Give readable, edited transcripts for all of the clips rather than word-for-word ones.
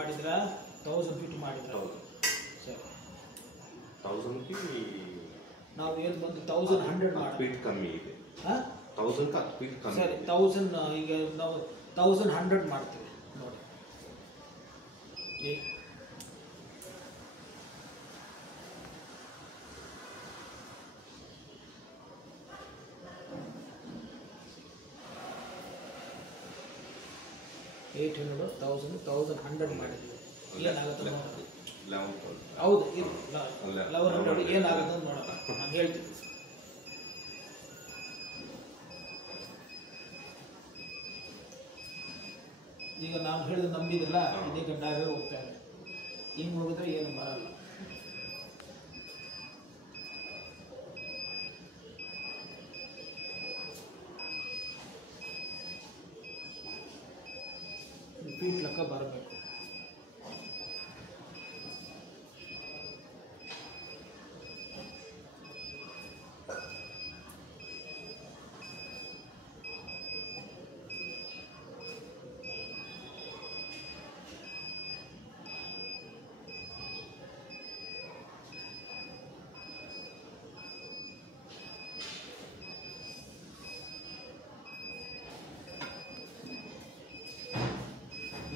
ಮಾಡಿದ್ರಾ 1000 ಫೀಟ್ ಮಾಡಿದ್ರಾ? ಹೌದು ಸರಿ 1000కి ನಾವು ಏನು ಬಂದು 1100 ಮಾಡಿ ಫೀಟ್ ಕಮ್ಮಿ ಇದೆ. ಹಾಂ 1000కి 10 ಫೀಟ್ ಕಮ್ಮಿ. ಸರಿ 1000 ಈಗ ನಾವು 1100 ಮಾಡ್ತೀವಿ ನೋಡಿ. 800 1000 1100 ಮಾಡಿದ್ವಿ. ಏನಾಗುತ್ತೆ ನೋಡೋಣ. ಹೌದು ಇದು 1100 ಏನಾಗುತ್ತೆ ಅಂತ ನೋಡೋಣ. ನಾನು ಹೇಳ್ತೀನಿ. ಈಗ ನಾನು ಹೇಳಿದ ನಂಬಿದಿಲ್ಲ, ಇದೀಗ ನಾವೇ ಹೋಗ್ತಾ ಇದೆ. ಹಿಂಗೆ ಹೋಗಿದ್ರೆ ಏನು ಬರಲ್ಲ. ಫೀಟ್ ಲೆಕ್ಕ ಬರಬೇಕು.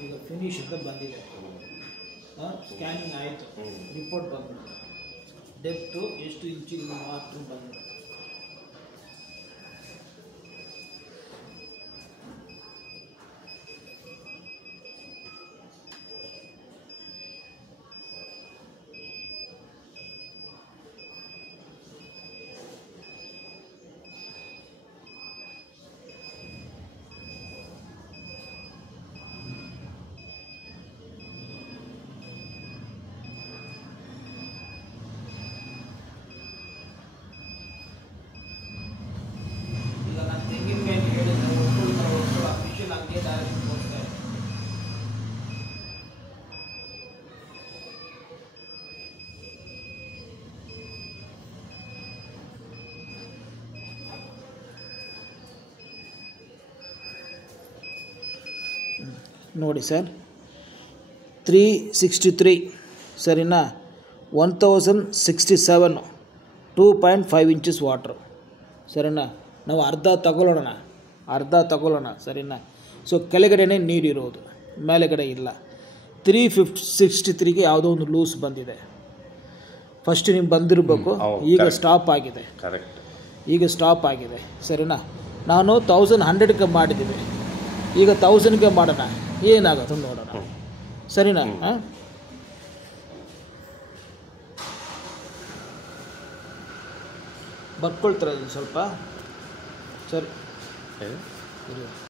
ಈಗ ಫಿನಿಶ್ ಅಂತ ಬಂದಿದೆ. ಸ್ಕ್ಯಾನಿಂಗ್ ಆಯಿತು, ರಿಪೋರ್ಟ್ ಬಂದ್ಬಿಟ್ಟು ಡೆಪ್ತು ಎಷ್ಟು ಇಂಚಿಗೆ ಮಾತ್ರ ಬಂದಿದೆ. ನೋಡಿ ಸರ್ 363 ಸರಿನಾ. 1067 2.5 ಇಂಚಸ್ ವಾಟ್ರು ಸರಿನಾ. ನಾವು ಅರ್ಧ ತಗೊಳ್ಳೋಣ ಸರಿನಾ. ಸೊ ಕೆಳಗಡೆನೇ ನೀರಿರೋದು, ಮೇಲೆಗಡೆ ಇಲ್ಲ. 363ಗೆ ಯಾವುದೋ ಒಂದು ಲೂಸ್ ಬಂದಿದೆ. ಫಸ್ಟ್ ನಿಮ್ಗೆ ಬಂದಿರಬೇಕು, ಈಗ ಸ್ಟಾಪ್ ಆಗಿದೆ. ಈಗ ಸ್ಟಾಪ್ ಆಗಿದೆ ಸರಿನಾ. ನಾನು 1100ಗೆ ಮಾಡಿದ್ದೀನಿ, ಈಗ 1000ಗೆ ಮಾಡೋಣ, ಏನಾಗುತ್ತೆ ನೋಡೋಣ ಸರಿನಾ. ಬರ್ಕೊಳ್ತಾರೆ ಸ್ವಲ್ಪ ಸರಿ.